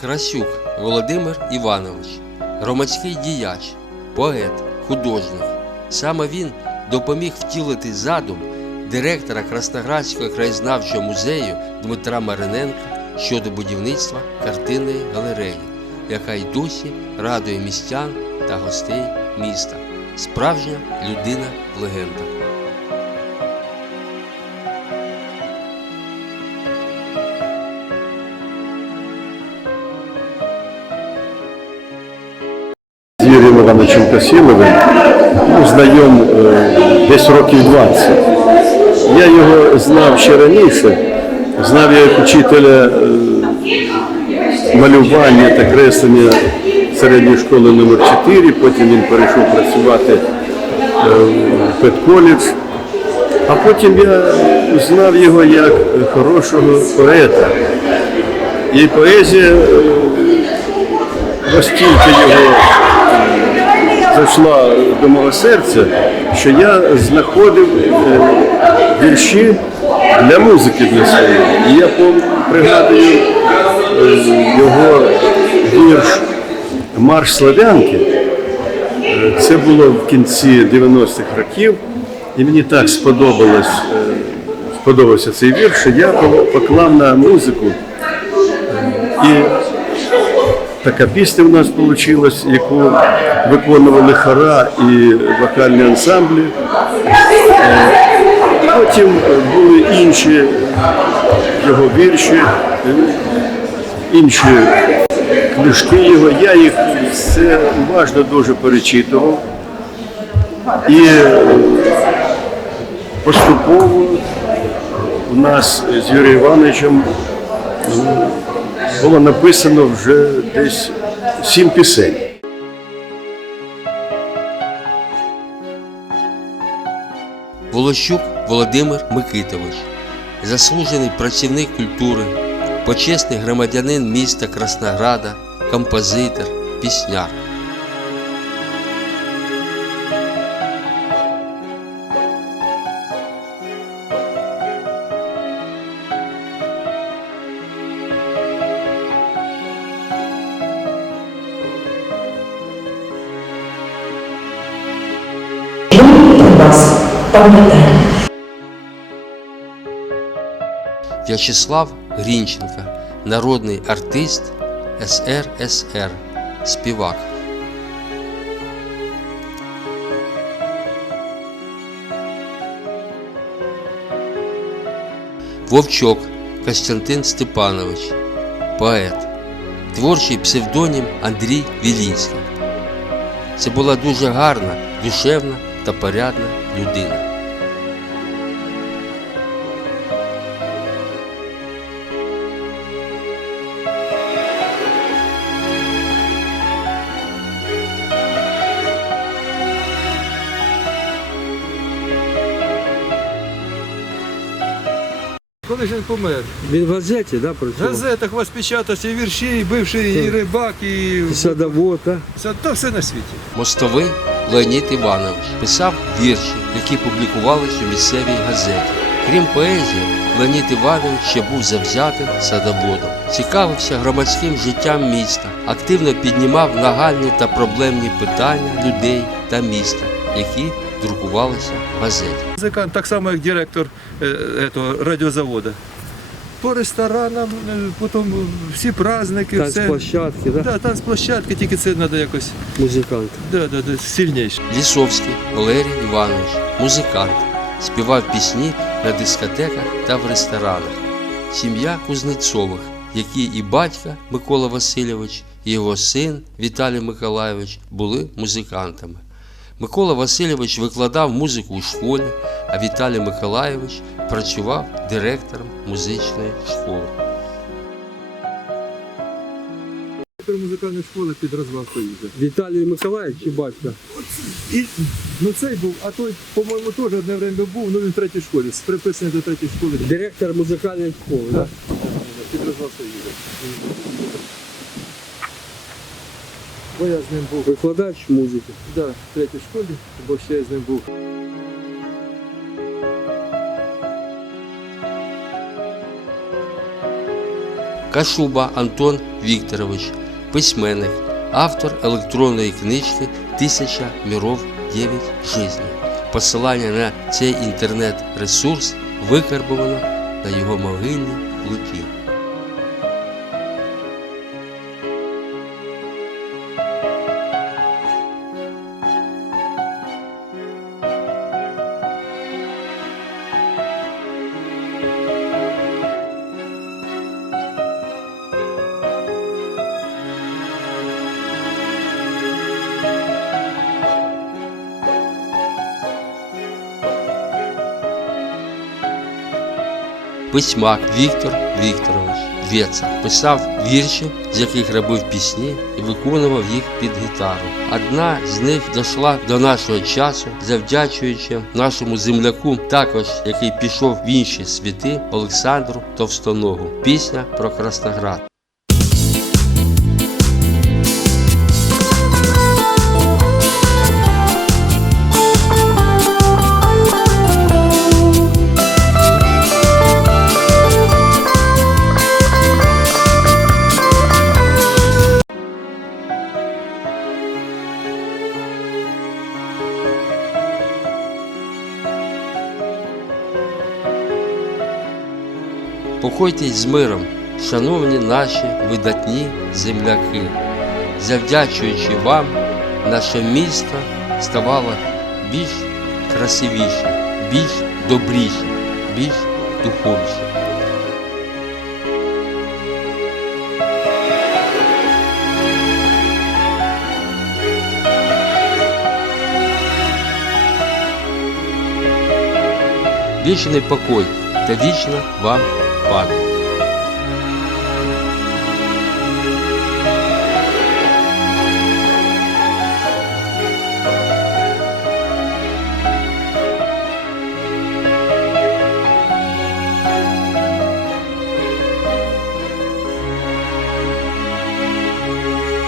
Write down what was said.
Красюк Володимир Іванович, громадський діяч, поет, художник. Саме він допоміг втілити задум директора Красноградського краєзнавчого музею Дмитра Мариненка щодо будівництва картинної галереї, яка й досі радує містян та гостей міста. Справжня людина-легенда. з Івановичем Касіловим, ну, знайом е, десь років 20. Я його знав ще раніше, знав я як учителя е, малювання та креслення середньої школи номер 4 потім він перейшов працювати е, в педколедж. А потім я знав його як хорошого поета. І поезія настільки його зайшла до мого серця, що я знаходив е, вірші для музики для своєї. І я пригадую е, його вірш Марш Славянки. Е, Це було в кінці 90-х років, і мені так сподобалось, сподобався цей вірш, що я поклав на музику. І така пісня в нас вийшла, яку виконували хора і вокальні ансамблі. Е, Потім були інші його вірші, е, інші книжки його. Я їх все уважно дуже перечитував. І поступово у нас з Юрієм Івановичем було написано вже десь сім пісень. Волощук Володимир Микитович, заслужений працівник культури, почесний громадянин міста Краснограда, композитор, пісняр. Вас пам'ятаємо. В'ячеслав Грінченко, народний артист СРСР, співак. Вовчок Костянтин Степанович, поет, творчий псевдонім Андрій Вілінський. Це була дуже гарна, душевна та порядна людина. Коли ж він помер? Він в газеті, да, В працював? газетах вас печатався і вірші, і бивший і рибак, і Садовод, а? все, то все на світі. Мостовий Леонід Іванович писав вірші, які публікувалися у місцевій газеті. Крім поезії, Леонід Іванович ще був завзятим садоводом, цікавився громадським життям міста, активно піднімав нагальні та проблемні питання людей та міста, які друкувалися в газеті. Музикант, так само, як директор е, этого, радіозаводу. По ресторанам, е, потім всі праздники, все. Танцплощадки, да? Да, танцплощадки, тільки це треба якось Музикант. да, да, да, сильніше. Лісовський Валерій Іванович, музикант, співав пісні на дискотеках та в ресторанах. Сім'я Кузнецових, які і батька Микола Васильович, і його син Віталій Миколайович були музикантами. Микола Васильович викладав музику у школі, а Віталій Миколайович працював директором музичної школи. Директор музикальної школи під розвагою їздив. Віталій Миколаївич чи батько? І, ну цей був, а той, по-моєму, теж одне время був, ну він в третій школі, з приписаний до третьої школи. Директор музикальної школи, да? Під розвагою їздив. Бо я з ним був. Викладач музики. Да, в третій школі, бо ще я з ним був. Кашуба Антон Вікторович, письменник, автор електронної книжки Тисяча міров 9 жизней. Посилання на цей інтернет-ресурс викарбовано на його могильній плиті. Письмак Віктор Вікторович Вєца писав вірші, з яких робив пісні і виконував їх під гітару. Одна з них дійшла до нашого часу, завдячуючи нашому земляку, також який пішов в інші світи Олександру Товстоногу. Пісня про Красноград. Походьтесь з миром, шановні наші видатні земляки. Завдячуючи вам, наше місто ставало більш красивіше, більш добріше, більш духовніше. Вічний покой та вічна вам Bible